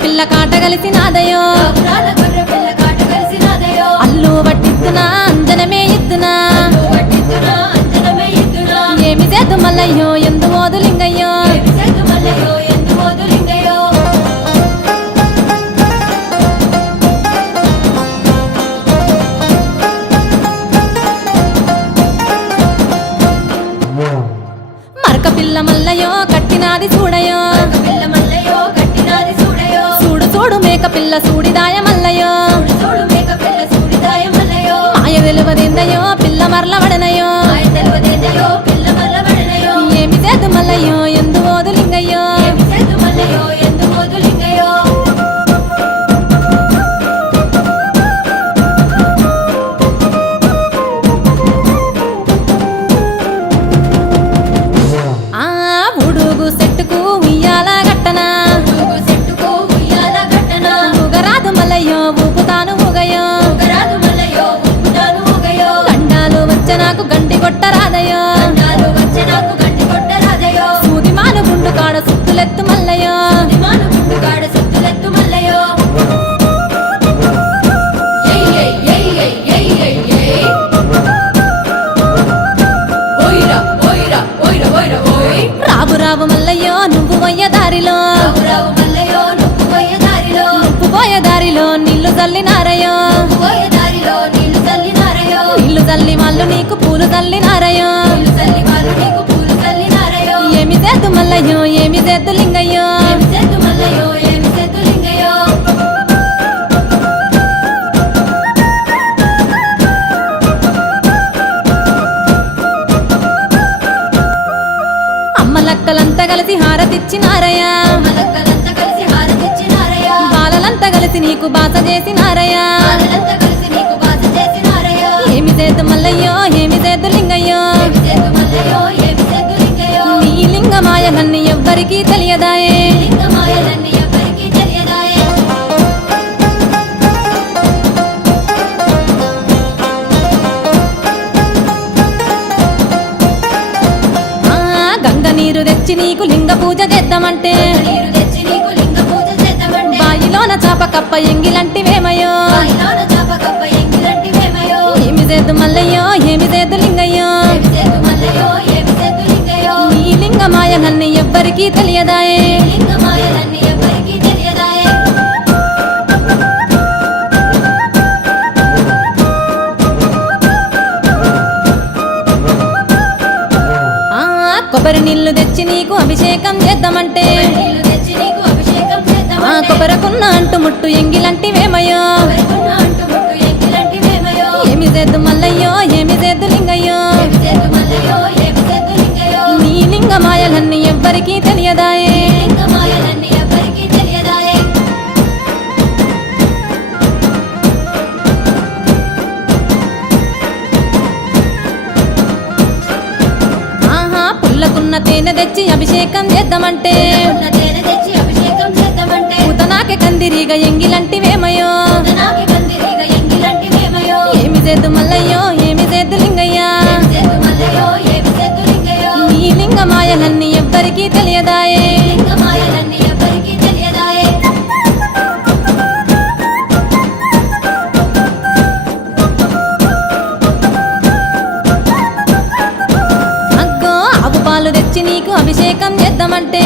పిల్ల కాట కలిసినాదయో అల్లు పట్టిద్దునా అంజనమే ఇద్దునా ఏమి చేద్దు మల్లయ్యో ఎందు మోదులింగయ్యో మరక పిల్ల మల్లయ్యో కట్టినాది చూడయో చూడు చూడు మేక పిల్ల సూడిదాయ మల్లయ్యో మాయ వెలువదేందయో పిల్ల మరల వడనయో ఏమి చేద్దు మల్లయ్యో ఎందు మోదులింగయ్యో ఆ ఉడుగు సెట్టుకు ఉయ్యాల గట్టనా ఊగరాదు మల్లయ్యో ఊపుతాను ఊగయో గండాలు వచ్చే నాకు గంటి కొట్టరాదయో సూది మాను గుండు కాడ సుత్తులెత్తు మల్లయ్యో రావు రావు మల్లయ్యో నువ్వు పోయే దారిలో నువ్వు పోయే దారిలో నీళ్లు చల్లినారయో నీళ్లు చల్లి వాళ్ళు నీకు పూలు చల్లినారయో ఏమి చేద్దు మల్లయ్యో ఏమి చేద్దు లింగయ్యో అమ్మలక్కలంతా కలిసి హారతిచ్చినారయ్యా బాలలంతా కలిసి నీకు బాస చేసినారయ్యా ఏమి చేద్దు మల్లయ్యో ఏమి చేద్దు లింగయ్యో నీ లింగమాయలన్నీ ఎవ్వరికీ తెలియదాయే గంగ నీరు తెచ్చి నీకు లింగ పూజ చేద్దామంటే బాయిలోన చాప కప్ప ఎంగిలంటివేమయో ఏమి చేద్దు మల్లయ్యో ఏమి చేద్దు లింగయ్యో నీ లింగమాయలన్నీ ఎవ్వరికీ తెలియదాయే కొబ్బరి నీళ్లు తెచ్చి నీకు అభిషేకం చేద్దామంటే కొబ్బరకున్న అంటు ముట్టు ఎంగిలంటివేమయో ఏమి చేద్దు మల్లయ్యో ఏమి చేద్దు లింగయ్యో నీ లింగమాయలన్నీ ఎవ్వరికీ తెలియదాయే పుల్లకున్న తేనె తెచ్చి అభిషేకం చేద్దామంటే పూతనాకే కందిరిగా ఎంగిలంటివేమయో ఏమి చేద్దు మల్లయ్యో ఏమి చేద్దు లింగయ్యా నీ లింగమాయలన్నీ ఎవ్వరికీ తెలియదాయే అగ్గో ఆవు పాలు తెచ్చి నీకు అభిషేకం చేద్దామంటే